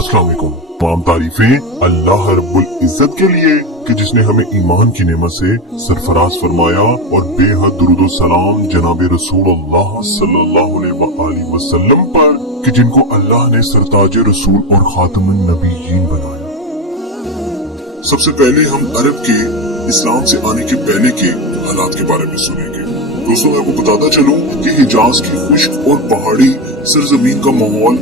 अस्सलाम वालेकुम। तमाम तारीफें अल्लाह रब्बुल इज्जत के लिए कि जिसने हमें ईमान की नेमत से सरफराज फरमाया और बेहद दुरूद व सलाम जनाब रसूलुल्लाह सल्लल्लाहु अलैहि वसल्लम पर कि जिनको अल्लाह ने सरताज रसूल और खातमुन नबीयीन बनाया। सबसे पहले हम अरब के इस्लाम से आने के पहले के हालात के बारे में सुनेंगे। दोस्तों, मैं आपको बताता चलूं कि हिजाज की खुश्क और पहाड़ी सरजमीन का माहौल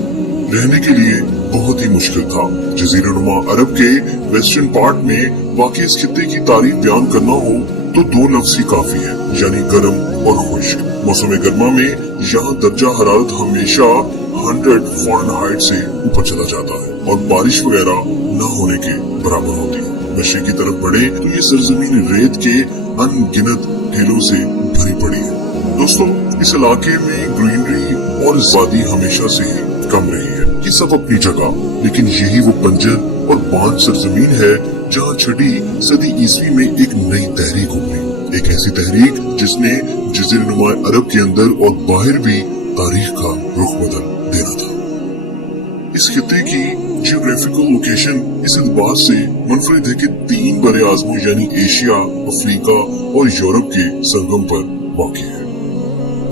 रहने के लिए बहुत ही मुश्किल था। जजीरानुमा अरब के वेस्टर्न पार्ट में वाकई इस खित्ते की तारीफ बयान करना हो तो दो लफ्ज ही काफी है, यानी गर्म और खुश्क। मौसम गर्मा में यहाँ दर्जा हरारत हमेशा 100 फ़ारेनहाइट से ऊपर चला जाता है और बारिश वगैरह न होने के बराबर होती है। मशरिक की तरफ बढ़े तो ये सरजमीन रेत के अनगिनत ढेलों से भरी पड़ी है। दोस्तों, इस इलाके में ग्रीनरी और वादी हमेशा से ही कम रही है। ये सब अपनी जगह, लेकिन यही वो बंजर और बांझ सरजमीन है जहाँ 6वीं सदी ईस्वी में एक नई तहरीक उभरी। एक ऐसी तहरीक जिसने जज़ीरा-ए-नुमा अरब के अंदर और बाहर भी तारीख का रुख बदल देना था। इस खित्ते की जियोग्राफिकल लोकेशन इस एतबार से मुनफरिद है कि 3 बड़े आज़मों यानी एशिया, अफ्रीका और यूरोप के संगम पर वाक़ई है।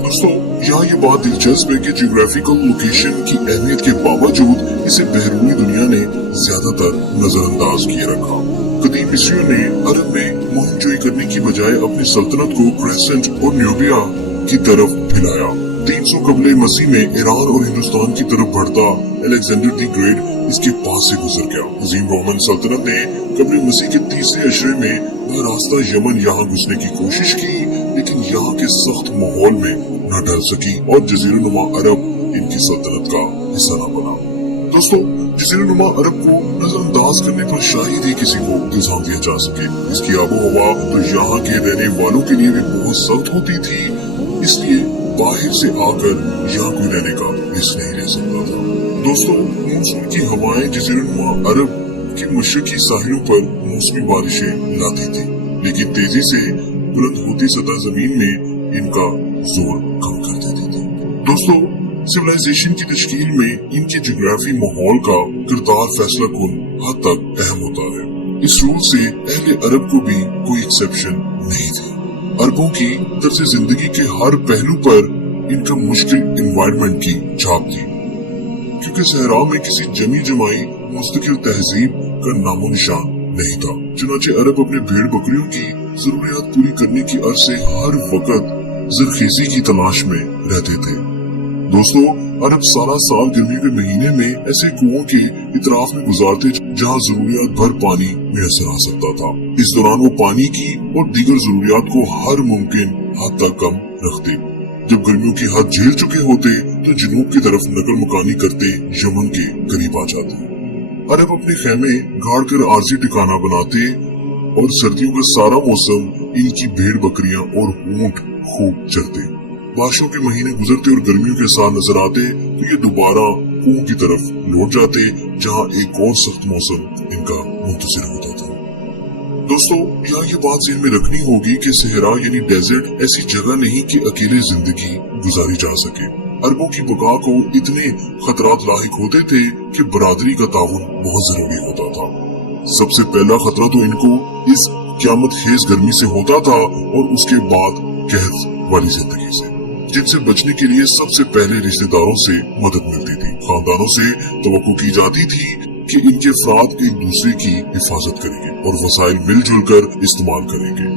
दोस्तों, यहाँ ये बात दिलचस्प है कि जियोग्राफिकल लोकेशन की अहमियत के बावजूद इसे बैरूनी दुनिया ने ज्यादातर नजरअंदाज किए रखा। कदीम मिस्रियों ने अरब में मुहिमजोई करने की बजाय अपनी सल्तनत को क्रेसेंट और न्यूबिया की तरफ फैलाया। 300 कबले मसीह में ईरान और हिंदुस्तान की तरफ बढ़ता अलेक्जेंडर द ग्रेट इसके पास से गुजर गया। अजीम रोमन सल्तनत ने कबले मसीह के 3रे अशरे में रास्ता यमन यहाँ घुसने की कोशिश की, लेकिन यहाँ के सख्त माहौल में न ढल सकी और जज़ीरा-ए-नुमा अरब इनकी सल्तनत का हिस्सा न बना। दोस्तों, जज़ीरा-ए-नुमा अरब को नजरअंदाज करने पर शायद ही किसी को इल्जाम दिया जा सके। इसकी आबो हवा तो यहाँ के रहने वालों के लिए भी बहुत सख्त होती थी, इसलिए बाहर से आकर यहाँ कोई रहने का रिस्क नहीं ले सकता था। दोस्तों, मानसून की हवाएं जज़ीरा-ए-नुमा अरब के मशरकी साहिलों पर मौसमी बारिशें लाती थी, लेकिन तेजी से बुलंद होती सतह जमीन में इनका जोर कम कर देती थी। दोस्तों, सिविलाइजेशन की तश्कील में इनकी जियोग्राफी माहौल का किरदार फैसला कुन हद तक अहम होता है। इस रूल से अहले अरब को भी कोई एक्सेप्शन नहीं थे। अरबों की तर्ज जिंदगी के हर पहलू पर इनका मुश्किल एनवायरनमेंट की छाप थी, क्योंकि सहरा में किसी जमी जमाई मुस्तकिल तहजीब का नामो निशान नहीं था। चुनाचे अरब अपने भेड़ बकरियों की जरूरियात पूरी करने की अर्ज से हर वक्त जरखेजी की तलाश में रहते थे। दोस्तों, अरब सारा साल गर्मियों के महीने में ऐसे कुओं के इतराफ में गुजारते जहाँ जरूरियात भर पानी मैसर आ सकता था। इस दौरान वो पानी की और दीगर जरूरियात को हर मुमकिन हद तक कम रखते। जब गर्मियों की हद झेल चुके होते तो जनूब की तरफ नकल मुकानी करते यमन के करीब आ जाते। अरब अपने खेमे गाड़ कर आरजी ठिकाना बनाते और सर्दियों का सारा मौसम इनकी भेड़ बकरियां और ऊंट खूब चरते। बारिशों के महीने गुजरते और गर्मियों के साथ नजर आते तो ये दोबारा कुओं की तरफ लौट जाते, जहां एक और सख्त मौसम इनका मुंतशिर होता था। दोस्तों, यहाँ ये बात ज़हन में रखनी होगी कि सहरा यानी डेजर्ट ऐसी जगह नहीं कि अकेले जिंदगी गुजारी जा सके। अरबों की बका को इतने खतरात लाहिक होते थे कि बरादरी का ताउन बहुत जरूरी होता था। सबसे पहला खतरा तो इनको इस क़यामत खेज गर्मी से होता था और उसके बाद कहत वाली जिंदगी से, जिनसे बचने के लिए सबसे पहले रिश्तेदारों से मदद मिलती थी। खानदानों से तवक्को की जाती थी कि इनके अफराद एक दूसरे की हिफाजत करेंगे और वसाइल मिलजुल कर इस्तेमाल करेंगे।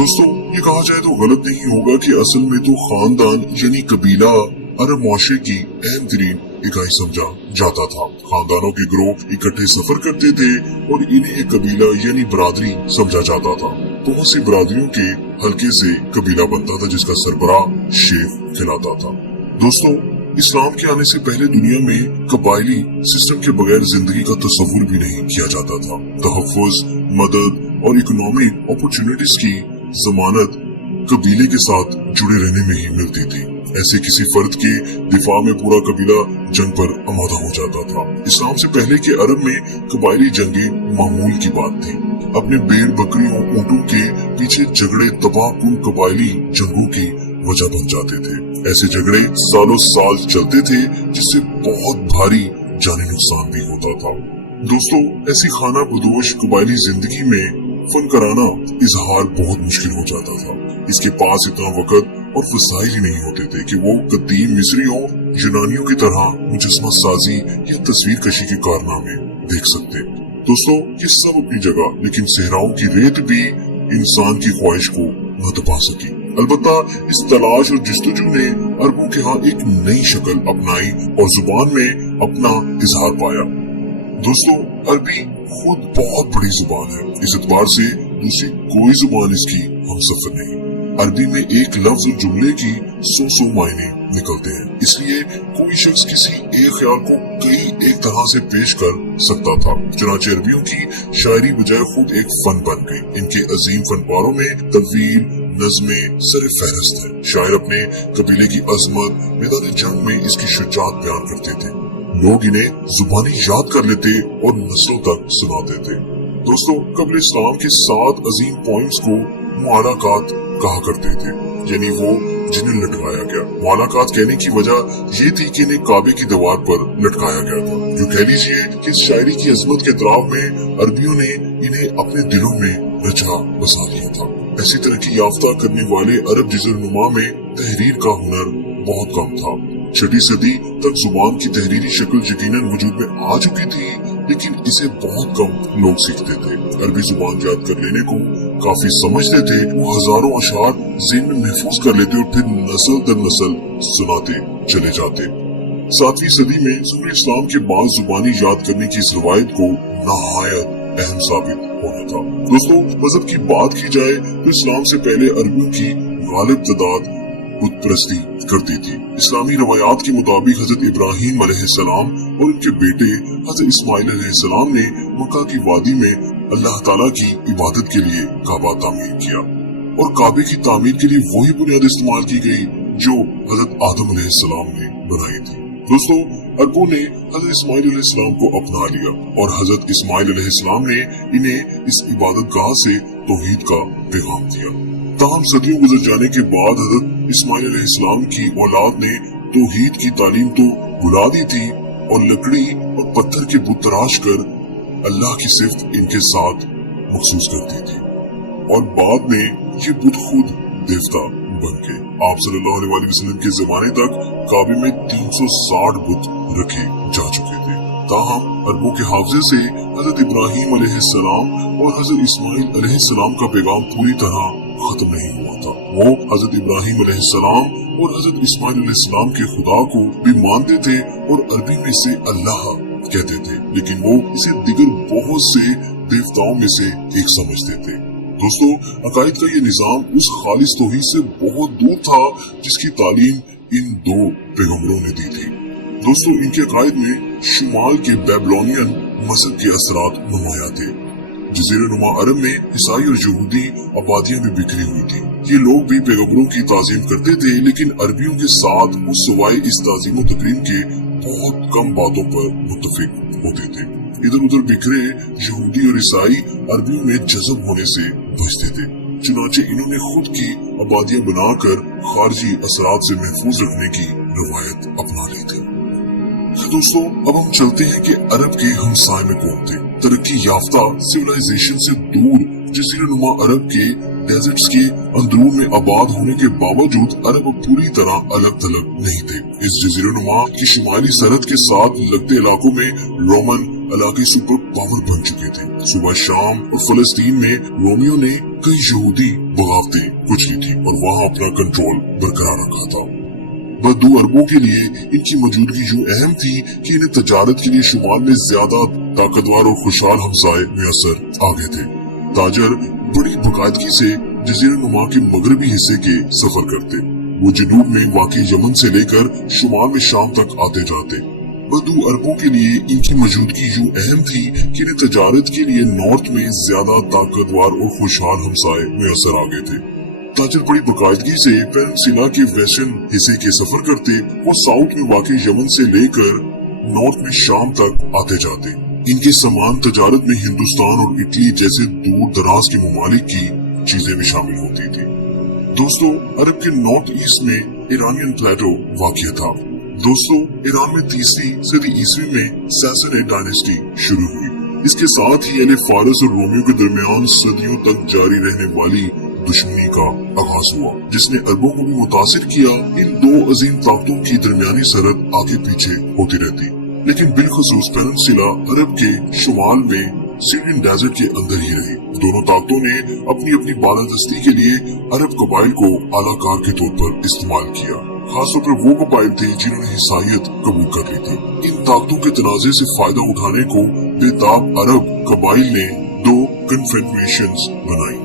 दोस्तों, ये कहा जाए तो गलत नहीं होगा कि असल में तो खानदान यानी कबीला अरब मुआशरे की अहम तरीन इकाई समझा जाता था। खानदानों के ग्रोह इकट्ठे सफर करते थे और इन्हें एक कबीला यानी बरादरी समझा जाता था। बहुत सी बरादरियों के हल्के से कबीला बनता था जिसका सरबराह शेख कहलाता था। दोस्तों, इस्लाम के आने से पहले दुनिया में कबायली सिस्टम के बगैर जिंदगी का तस्वुर भी नहीं किया जाता था। तहफ़्फ़ुज़, मदद और इकोनॉमिक अपॉर्चुनिटीज की जमानत कबीले के साथ जुड़े रहने में ही मिलती थी। ऐसे किसी फर्द के दिफा में पूरा कबीला जंग पर आमादा हो जाता था। इस्लाम से पहले के अरब में कबायली जंगें मामूल की बात थी। अपने भेड़ बकरियों ऊँटों के पीछे झगड़े तबाहकुन कबायली जंगों की वजह बन जाते थे। ऐसे झगड़े सालों साल चलते थे, जिससे बहुत भारी जानी नुकसान भी होता था। दोस्तों, ऐसी खाना बदोश कबायली जिंदगी में फन कराना इजहार बहुत मुश्किल हो जाता था। इसके पास इतना वक्त और वसाइल ही नहीं होते थे कि वो कदीम मिस्रियों यूनानियों की तरह मुजस्मा साजी या तस्वीर कशी के कारनामे देख सकते। दोस्तों, ये सब अपनी जगह, लेकिन सहराओं की रेत भी इंसान की ख्वाहिश को न दबा सकी। अलबत्ता इस तलाश और जस्तजू ने अरबों के यहाँ एक नई शक्ल अपनाई और जुबान में अपना इजहार पाया। दोस्तों, अरबी खुद बहुत बड़ी जुबान है। इस एतबार से दूसरी कोई जुबान इसकी हमसफर नहीं। अरबी में एक लफ्ज और जुमले की 100 मायने निकलते हैं, इसलिए कोई शख्स किसी एक ख्याल को कई एक तरह से पेश कर सकता था। चुनांचे अरबियों की शायरी बजाय खुद एक फन बन गई। इनके अजीम फनपारों में तवील नज़्में सर फहरिस्त है। शायर अपने कबीले की अजमत, मैदान जंग में इसकी शुजात बयान करते थे। लोग इन्हें जुबानी याद कर लेते और नस्लों तक सुनाते थे। दोस्तों, कबीले इस्लाम के 7 अजीम पॉइंट्स को मुआलाकात कहा करते थे, यानी वो जिन्हें लटकाया गया। मुआलाकात कहने की वजह ये थी कि इन्हें काबे की दीवार पर लटकाया गया था। यूं कह लीजिए कि इस शायरी की अजमत के इतराफ में अरबियों ने इन्हें अपने दिलों में रचा बसा लिया था। ऐसी तरक्की याफ्ता करने वाले अरब जज़ीरनुमा में तहरीर का हुनर बहुत कम था। 6वीं सदी तक जुबान की तहरीरी शक्ल यकीनन वजूद में आ चुकी थी, लेकिन इसे बहुत कम लोग सीखते थे। अरबी जुबान याद कर लेने को काफी समझते थे। वो हजारों अशार ज़हन में महफूज कर लेते और फिर नस्ल दर नस्ल सुनाते चले जाते। 7वीं सदी में ज़ुहूर इस्लाम के बाद जुबानी याद करने की इस रवायत को नहायत अहम साबित होना था। दोस्तों, मजहब की बात की जाए तो इस्लाम से पहले अरबियों की गालिब तादाद बुत परस्ती करती थी। इस्लामी रवायात के मुताबिक हजरत इब्राहिम अलैहिस्सलाम और उनके बेटे हजरत इस्माइल अलैहिस्सलाम ने मक्का की वादी में अल्लाह ताला की इबादत के लिए काबा तामीर किया और काबे की तामीर के लिए वही बुनियाद इस्तेमाल की गई जो हजरत आदम अलैहिस्सलाम ने बनाई थी। दोस्तों, अरबों ने हजरत इस्माइल अलैहिस्सलाम को अपना लिया और हजरत इस्माइल अलैहिस्सलाम ने इन्हें इस इबादत गाह से तौहीद का पैगाम दिया। ताहम सदियों गुजर जाने के बाद हजरत इस्माइल अलैहिस्सलाम की औलाद ने तौहीद की तालीम तो भुला दी थी और लकड़ी और पत्थर के बुत तराश कर अल्लाह की सिफ्त इनके साथ मखसूस करती थी और बाद में ये बुत खुद देवता बन गए। आप सल्लल्लाहु अलैहि वसल्लम के जमाने तक काबे में 360 बुत रखे जा चुके थे। ताहम अरबों के हाफजे से हजरत इब्राहिम अलैहिस्सलाम और हजरत इस्माइल अलैहिस्सलाम का पैगाम पूरी तरह खत्म नहीं हुआ था। वो हजरत इब्राहिम अलैहिस्सलाम और हजरत इस्माइल अलैहिस्सलाम के खुदा को भी मानते थे और अरबी में से अल्लाह कहते थे, लेकिन वो इसे दिगर बहुत से देवताओं में से एक समझते थे। दोस्तों, अकायद का ये निजाम उस खालिस तौहीद से बहुत दूर था जिसकी तालीम इन 2 पैगंबरों ने दी थी। दोस्तों, इनके अकायद में शुमाल के बेबीलोनियन मजहब के असरात नुमाया थे। जज़ीरा-ए-नुमा अरब में ईसाई और यहूदी आबादियां भी बिखरी हुई थी। ये लोग भी पैगंबरों की ताजीम करते थे, लेकिन अरबियों के साथ वो सिवाय इस ताजीम और तकरीम के बहुत कम बातों पर मुत्तफिक होते थे। इधर उधर बिखरे यहूदी और ईसाई अरबियों में जज़ब होने से बचते थे। चुनाचे इन्होंने खुद की आबादियां बनाकर खारजी असरात से महफूज रखने की रवायत अपना ली थी। दोस्तों, अब हम चलते हैं कि अरब के हमसाये में कौन थे। तरक्की याफ्ता सिविलाइजेशन से दूर जज़ीरा-ए-नुमा अरब के डेजर्ट्स के अंदरून में आबाद होने के बावजूद अरब पूरी तरह अलग थलग नहीं थे। इस जज़ीरा-ए-नुमा की शुमाली सरहद के साथ लगते इलाकों में रोमन इलाके सुपर पावर बन चुके थे। सुबह शाम और फलस्तीन में रोमियो ने कई यहूदी बगावतें कुचली थी और वहाँ अपना कंट्रोल बरकरार रखा था। बदू अरबों के लिए इनकी मौजूदगी यूं अहम थी कि इन्हें तजारत के लिए शुमाल में ज्यादा ताकतवर और खुशहाल हमसाये मुयस्सर आ गए थे। ताजर बड़ी बाकायदगी से जज़ीरा-ए-नुमा के मगरबी हिस्से के सफर करते। वो जनूब में वाक़ई यमन से लेकर शुमाल में शाम तक आते जाते। बदू अरबों के लिए इनकी मौजूदगी यूं अहम थी कि इन्हें तजारत के लिए नॉर्थ में ज्यादा ताकतवर और खुशहाल हमसाये मुयस्सर आ गए थे। ताजर बड़ी बाकायदगी से पेनिनसुला के वेस्टर्न हिस्से के सफर करते। वो साउथ में वाक़ई यमन से लेकर नॉर्थ में शाम तक आते जाते। इनके समान तजारत में हिंदुस्तान और इटली जैसे दूर दराज के ममालिक की चीजें भी शामिल होती थी। दोस्तों, अरब के नॉर्थ ईस्ट में ईरानियन प्लेटो वाक़या था। दोस्तों, ईरान में 3वीं सदी ईस्वी में सैसनेड डायनेस्टी शुरू हुई। इसके साथ ही अहले फारस और रोमियो के दरमियान सदियों तक जारी रहने वाली दुश्मनी का आगाज हुआ, जिसने अरबों को भी मुतासिर किया। इन दो अजीम ताकतों की दरमियानी सरहद आगे पीछे होती रहती, लेकिन बिलखसूस पेनिनसुला अरब के शुमाल में सीरियन डेजर्ट के अंदर ही रही। दोनों ताकतों ने अपनी अपनी बालादस्ती के लिए अरब कबाइल को आलाकार के तौर पर इस्तेमाल किया। खासतौर पर वो कबाइल थे जिन्होंने ईसाईयत कबूल कर ली थी। इन ताकतों के तनाजे से फायदा उठाने को बेताब अरब कबाइल ने 2 कन्फेडरेशंस बनाई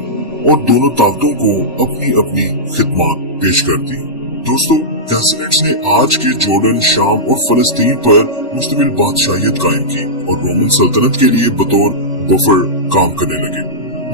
और दोनों ताकतों को अपनी अपनी खिदमत पेश कर दी। दोस्तों, गैसनेट्स ने आज के जॉर्डन, शाम और फलस्तीन पर मुस्तमिल बादशाहियत कायम की और रोमन सल्तनत के लिए बतौर बफर काम करने लगे।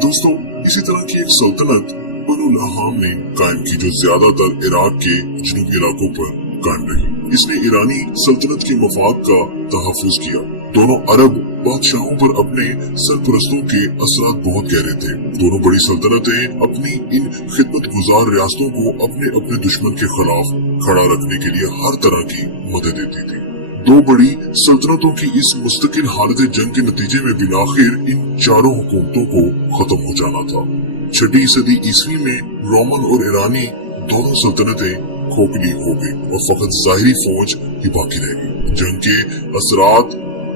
दोस्तों, इसी तरह की एक सल्तनत बनु लहाम ने कायम की, जो ज्यादातर इराक के जनूबी इलाकों पर कायम रही। इसने ईरानी सल्तनत के मफाद का तहफ़्फ़ुज़ किया। दोनों अरब बादशाहों पर अपने सरपरस्तों के असरात बहुत गहरे थे। दोनों बड़ी सल्तनतें अपनी इन खिदमत गुजार रियासतों को अपने अपने दुश्मन के खिलाफ खड़ा रखने के लिए हर तरह की मदद देती थी। 2 बड़ी सल्तनतों की इस मुस्तकिल हालत जंग के नतीजे में बिलाखिर इन चारों हुकूमतों को खत्म हो जाना था। 6वीं सदी ईस्वी में रोमन और ईरानी दोनों सल्तनतें खोखली हो गई और फकत जाहिरी फौज ही बाकी रह गई। जंग के असरात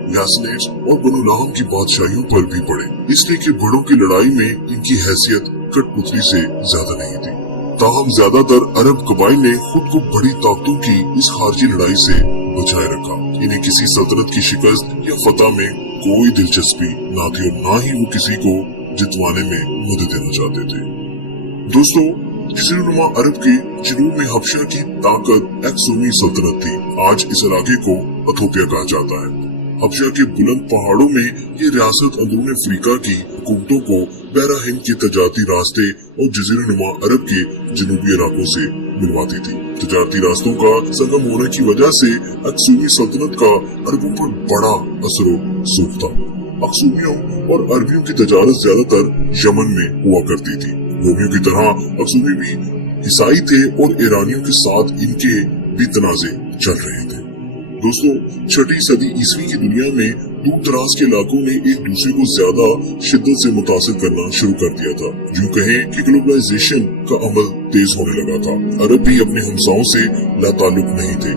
गैसनेट्स और बनु लहाम की बादशाहियों पर भी पड़े, इसलिए कि बड़ों की लड़ाई में इनकी हैसियत कठपुतली से ज्यादा नहीं थी। ताहम ज्यादातर अरब कबाइल ने खुद को बड़ी ताकतों की इस खारजी लड़ाई से बचाए रखा। इन्हें किसी सल्तनत की शिकस्त या फतह में कोई दिलचस्पी न थी और न ही वो किसी को जितवाने में मदद देना चाहते थे। दोस्तों, जज़ीरुन्नुमा अरब के जनूब में हबशा की ताकत एक्सुमी सल्तनत थी। आज इस इलाके को इथोपिया कहा जाता है। हबशा के बुलंद पहाड़ों में ये रियासत अंदरून अफ्रीका की हुकूमतों को बहरा हिंद के तजारती रास्ते और जज़ीरुन्नुमा अरब के जनूबी इलाकों से मिलवाती थी। तजारती रास्तों का संगम होने की वजह से अक्सूमी सल्तनत का अरबों पर बड़ा असर सूख था। अक्सूमियों और अरबियों की तजारत ज्यादातर यमन में हुआ करती थी। रोमियों की तरह अक्सूमी भी ईसाई थे और ईरानियों के साथ इनके भी तनाजे चल रहे थे। दोस्तों, 6वीं सदी ईस्वी की दुनिया में दूर दराज के इलाकों ने एक दूसरे को ज्यादा शिद्दत से मुतासिर करना शुरू कर दिया था। यूं कहें कि ग्लोबलाइजेशन का अमल तेज होने लगा था। अरब भी अपने हमसाओं से लाताल्लुक नहीं थे।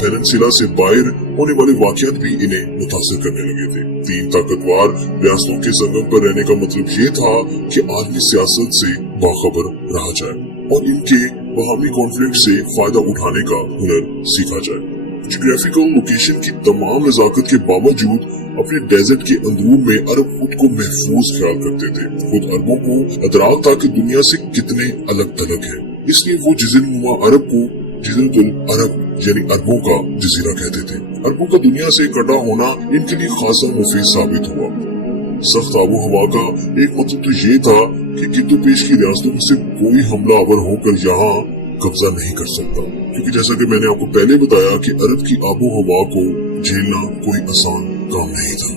पेनिनसुला से बाहर होने वाले वाकयात भी इन्हें मुतासिर करने लगे थे। 3 ताकतवर रियासतों के संगम पर रहने का मतलब ये था कि आलमी सियासत से बाखबर रहा जाए और इनके बाहमी कॉन्फ्लिक्ट से फायदा उठाने का हुनर सीखा जाए। जियोग्राफिकल लोकेशन की तमाम नजाकत के बावजूद अपने डेजर्ट के अंदरून में अरब खुद को महफूज ख्याल करते थे। खुद अरबों को इतराक था कि दुनिया से कितने अलग थलग है, इसलिए वो जज़ीरुन्नुमा अरब को जज़ीरतुल अरब यानी अरबों का जजीरा कहते थे। अरबों का दुनिया से कटा होना इनके लिए खासा मुफीद साबित हुआ। सख्त आबो हवा का एक मतलब तो ये था कि गिरदो पेश की रियासतों में से कोई हमलावर होकर यहाँ कब्जा नहीं कर सकता, क्योंकि जैसा कि मैंने आपको पहले बताया कि अरब की आबो हवा को झेलना कोई आसान काम नहीं था।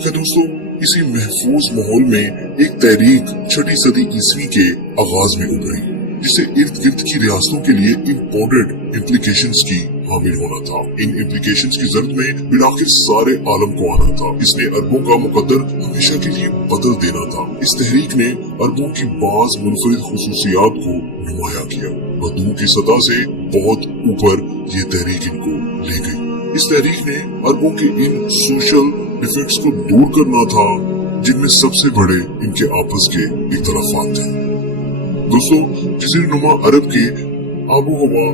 खैर दोस्तों, इसी महफूज माहौल में एक तहरीक 6वीं सदी ईस्वी के आगाज में उभरी, जिसे इर्द गिर्द की रियासतों के लिए इम्पोर्टेड इम्प्लीकेशंस की हामिल होना था। इन इम्प्लीकेशंस की जरूरत में बिलाखिर सारे आलम को आना था। इसने अरबों का मुकद्दर हमेशा के लिए बदल देना था। इस तहरीक ने अरबों की बाज मुनफरिद खुसूसियात को नुमाया किया। बदू की सतह से बहुत ऊपर ये तहरीक इनको ले गई। इस तहरीक ने अरबों के इन सोशल डिफेक्ट्स को दूर करना था, जिनमें सबसे बड़े इनके आपस के इख्तलाफात थे। दोस्तों, जज़ीरुन्नुमा अरब के आबो हवा,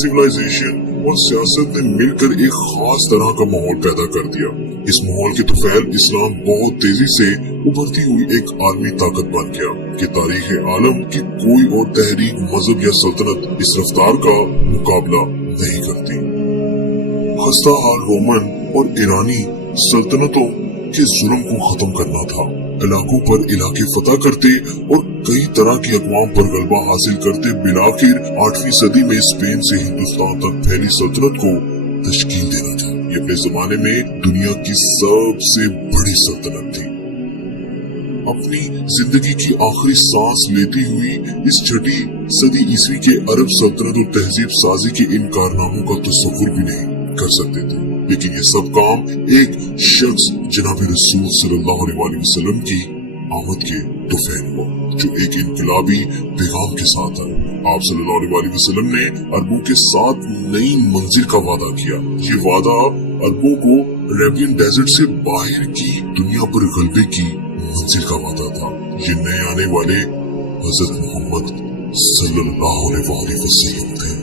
सिविलाइजेशन और सियासत ने मिलकर एक खास तरह का माहौल पैदा कर दिया। इस माहौल के तुफैल इस्लाम बहुत तेजी से उभरती हुई एक आलमी ताकत बन गया कि तारीख आलम की कोई और तहरीक, मजहब या सल्तनत इस रफ्तार का मुकाबला नहीं करती। खस्ता हाल रोमन और ईरानी सल्तनतों के जुल्म को खत्म करना था। इलाकों पर इलाके फतह करते और कई तरह की अक़वाम पर गलबा हासिल करते बिलाखिर 8वीं सदी में स्पेन से हिंदुस्तान तक फैली सल्तनत को तश्कील देना था। ये अपने जमाने में दुनिया की सबसे बड़ी सल्तनत थी। اپنی زندگی کی آخری سانس لیتی ہوئی اس چھٹی صدی عیسوی کے عرب سلطنت اور تہذیب سازی کے ان کارناموں کا تصور بھی نہیں کر سکتے تھے، لیکن یہ سب کام ایک شخص جناب رسول صلی اللہ علیہ وسلم کی آمد کے توفین ہوا، جو ایک انقلابی پیغام کے ساتھ آئے۔ آپ صلی اللہ علیہ وسلم نے عربوں کے ساتھ نئی منزل کا وعدہ کیا۔ یہ وعدہ عربوں کو عربین ڈیزرٹ سے باہر کی دنیا پر غلبے کی منزل کا وعدہ تھا۔ یہ نئے آنے والے حضرت محمد صلی اللہ علیہ وسلم تھے۔